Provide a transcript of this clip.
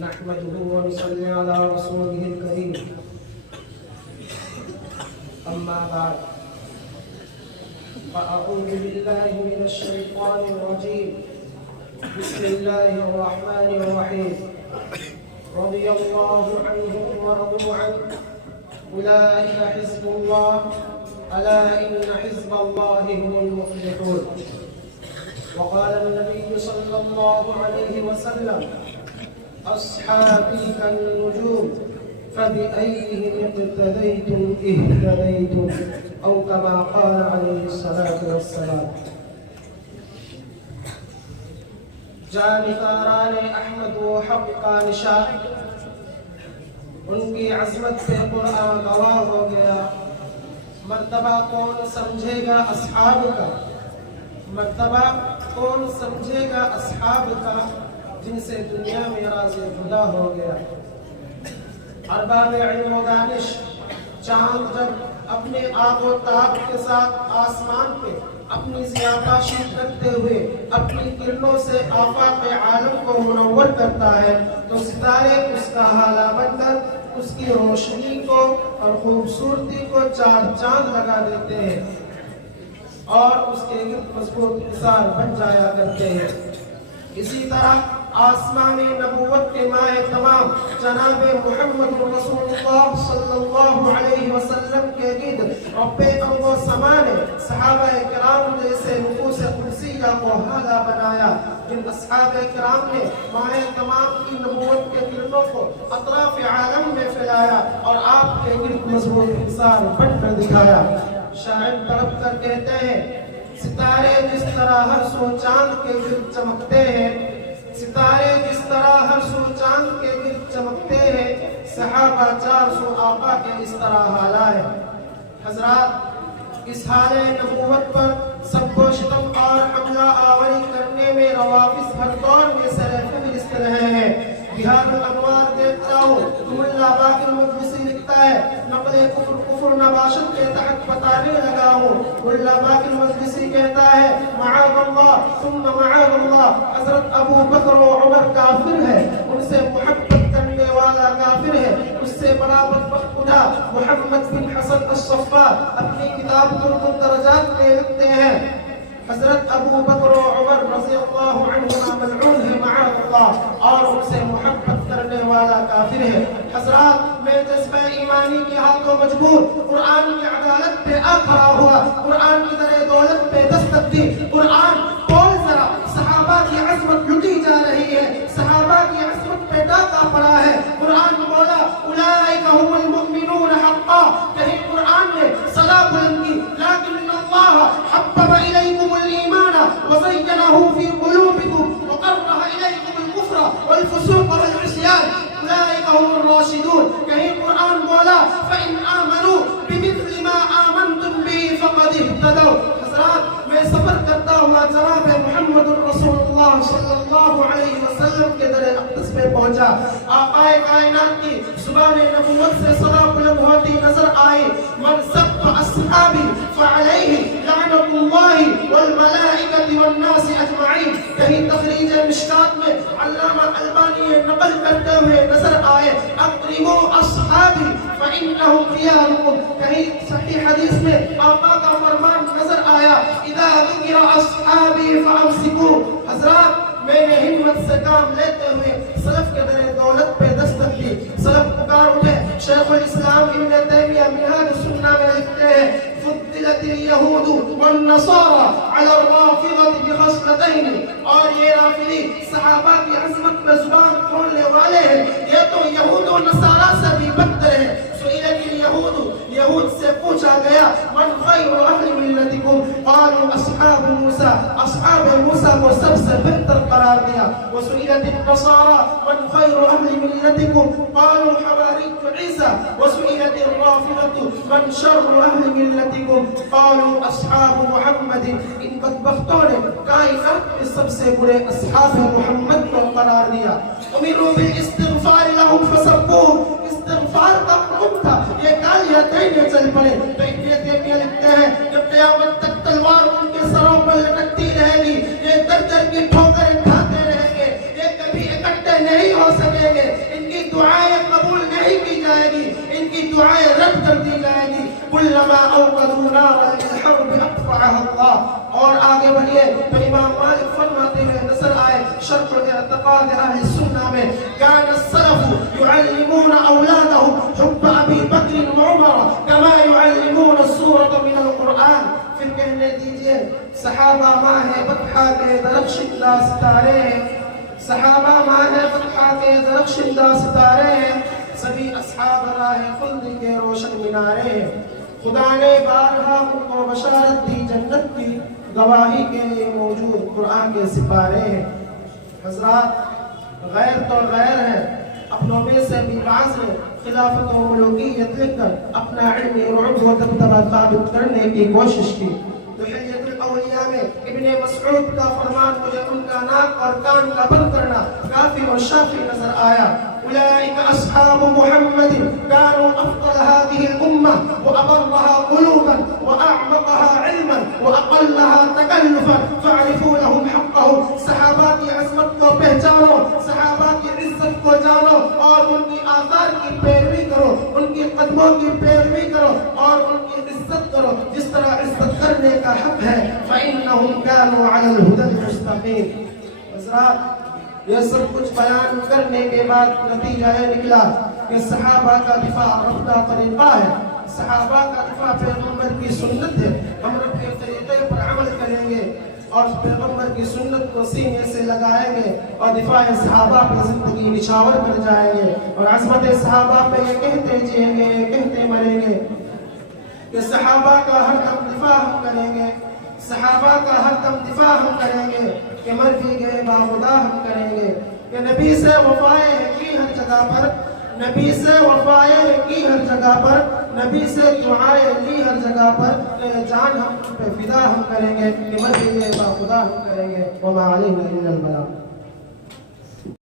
نحمده ونصلي على رسوله الكريم أما بعد فأعوذ بالله من الشيطان الرجيم بسم الله الرحمن الرحيم رضي الله عنهم ورضوا عنه أولئك حزب الله ألا إن حزب الله هم المفلحون وقال النبي صلى الله عليه وسلم أصحابي كالنجوم فبأيهم اقتديتم اهتديتم أو كما قال عليه الصلاة والسلام. جانکاران احمد و حق کا نشان ان کی عظمت پہ قرآن گواہ ہو گیا. مرتبہ کون سمجھے گا اصحاب کا، مرتبہ کون سمجھے گا اصحاب کا جن سے دنیا میں راز خدا ہو گیا. ارباب علم و دانش چاند جب اپنے آب و تاب کے ساتھ آسمان پہ اپنی ضیاءپاشی کرتے ہوئے اپنی کرنوں سے آفاق عالم کو منور کرتا ہے تو ستارے اس کا حالہ بن کر اس کی روشنی کو اور خوبصورتی کو چار چاند لگا دیتے ہیں اور اس کے گرد مضبوط حصار بن جایا کرتے ہیں. اسی طرح آسمان نبوت کے ماہ تمام جناب محمد رسول اللہ صلی اللہ علیہ وسلم کے گرد رب ارض و سما نے صحابہ کرام جیسے نفوس قدسیہ کو حالہ بنایا. جن اصحاب کرام نے ماہ تمام کی نبوت کے کرنوں کو اطراف عالم میں پھیلایا اور آپ کے گرد مضبوط حصار بن کر دکھایا. شاعر طرف کر کہتے ہیں ستارے جس طرح ہر سو چاند کے گرد چمکتے ہیں، ستارے جس طرح ہر سو چاند کے گرد چمکتے ہیں، صحابہ 400 آقا کے اس طرح حالہ ہے. حضرات، اس حال نبوت پر سب کو شتم اور حملہ آوری کرنے میں روافظ ہر دور میں سر فہرست رہے ہیں. بہار الانوار دیکھتا ہوں تو ملا باقر مجلسی لکھتا ہے نقل کفر نباشت کے تحت بتانے لگا ہوں. ملا باقر مجلسی کہتا ہے معاذ اللہ ثم معاذ اللہ، حضرت ابو بکر و عمر کافر ہے، ان سے محبت کرنے والا کافر ہے. اس سے بڑا بدبخت خدا محمد بن حسن الصفار اپنی کتاب ترک الدرجات میں لکھتے ہیں حضرت ابو بکر و عمر رضی اللہ عنہما ملعون ہے معاذ اللہ، اور ان سے محبت کرنے والا کافر ہے. حضرات، میں جذبہ ایمانی کے ہاتھوں مجبور قرآن کی عدالت پہ آ کھڑا ہوا، قرآن کی در دولت پہ دستک دی. قرآن بول ذرا، صحابہ کی عظمت لٹی جا رہی ہے، صحابہ کی عظمت پہ ڈاکہ پڑا ہے. قرآن بولا اولئک هم المؤمنون حقا. کہیں قرآن نے صدا بلند کی لیکن اللہ حبب الیکم الایمان وزینہ فی قلوبکم وکرہ الیکم الکفر والفسوق والعصیان اولئک هم الراشدون. کہیں قرآن بولا فإن آمنوا بمثل ما آمنتم به فقد اهتدوا. حضرات، میں سفر کرتا ہوا جناب محمد رسول اللہ صلی اللہ علیہ وسلم کے در اقدس میں پہنچا. آقا کائنات کی زبان نبوت سے صدا بلند ہوتی نظر آئی من سب اصحابی فعلیہ لعنت اللہ والملائکۃ والناس اجمعین. کہیں تخریج مشکات میں علامہ البانی نقل کرتے ہوئے نظر آئے اقربوا اصحابی فانہم خیارکم. کہیں صحیح حدیث میں آقا کا فرمان نظر آیا اذا ذکر اصحابی فامسکوا. حضرات، میں نے ہمت سے کام لیتے ہوئے سلف کے در دولت پہ دستک دی. سلف پکار اٹھے. شیخ الاسلام ابن تیمیہ منہاج السنہ میں لکھتے ہیں فضلت اليہود والنصارى على الرافضة بخصلتين. اور یہ رافضی صحابہ کی عظمت میں زبان کھولنے والے ہیں، یہ تو یہود و نصارہ سے بھی بدتر ہے. سئلت اليہود، یہود سے پوچھا گیا من خیر اہل ملتکم قالوا اصحاب موسیٰ، اصحاب موسیٰ کو سب سے بہتر قرار دیا. وسئلت النصارى من خیر اہل ملتکم قالوا حواریت عیسیٰ. وسئلت الرافضة من شر اہل ملتکم قالوا اصحاب محمد. ان بدبختوں نے کائنات کے سب سے برے اصحاب محمد کو قرار دیا. امروا بالاستغفار لهم فسبوهم. استغفار کا حکم تھا، یہ گالیاں دینے چل پڑے. تو ابن تیمیہ لکھتے ہیں کہ قیامت تک تلوار ان کے سروں پر لٹکتی رہے گی، یہ در در کی ٹھوکریں کھاتے رہیں گے، یہ کبھی اکٹھے نہیں ہو سکیں گے، ان کی دعائیں قبول نہیں کی جائے گی، ان کی دعائیں رد کر دی جائے گی۔ کلما اوقدوا نارا للحرب اطفأها اللہ۔ اور آگے بڑھیے تو امام مالک فرماتے ہیں نظر آئے شرح اعتقاد اہل سنہ میں، كان السلف يعلمون اولادهم حب ابی بکر وعمر كما يعلمون السورة من القرآن۔ پھر کہنے دیجئے صحابہ ماہ بطحہ کے درخشندہ ستارے ہیں، صحابہ ماہ بطحہ کے درخشندہ ستارے ہیں، سبھی اصحاب راہ خلد کے روشن مینارے ہیں۔ خدا نے بارہا ان کو بشارت دی جنت کی، گواہی کے لیے موجود قرآن کے سپارے ہیں۔ حضرات، غیر تو غیر ہے، اپنوں میں سے بھی بعض نے خلافت و ملوکیت لکھ کر اپنا علمی رعب و دبدبہ ثابت کرنے کی کوشش کی۔ تو حلیت الاولیاء میں ابن مسعود کا فرمان مجھے ان کا ناک اور کان کا بند کرنا کافی اور شافی نظر آیا۔ اولئک اصحاب محمد كانوا افضل هذه الامه وابرها قلوبا واعمقها علما واقلها تكلفا فاعرفوا لهم حقهم۔ صحابہ کی عظمت کو پہچانو، صحابہ کی عزت کو جانو اور ان کی آثار کی پیروی کرو، ان کی قدموں کی پیروی کرو اور ان کی عزت کرو جس طرح عزت کرنے کا حق ہے۔ فانهم كانوا على الهدى المستقيم۔ حضرات، یہ سب کچھ بیان کرنے کے بعد نتیجہ یہ نکلا کہ صحابہ کا دفاع رفتہ طریقہ ہے، صحابہ کا دفاع پیغمبر کی سنت ہے۔ ہم رب کے طریقے پر عمل کریں گے اور پیغمبر کی سنت کو سینے سے لگائیں گے اور دفاع صحابہ پہ زندگی نچھاور کر جائیں گے اور عظمت صحابہ پہ یہ کہتے جئیں گے، یہ کہتے مریں گے کہ صحابہ کا ہر دم دفاع ہم کریں گے، صحابہ کا ہر دم دفاع ہم کریں گے، کہ مر بھی گئے باخدا ہم کریں گے، کہ نبی سے وفائیں کی ہر جگہ پر، نبی سے وفائیں کی ہر جگہ پر، نبی سے دعائیں لی ہر جگہ پر، جان ہم پہ فدا ہم کریں گے، کہ مر بھی گئے باخدا ہم کریں گے۔ وما علینا الا البلاغ۔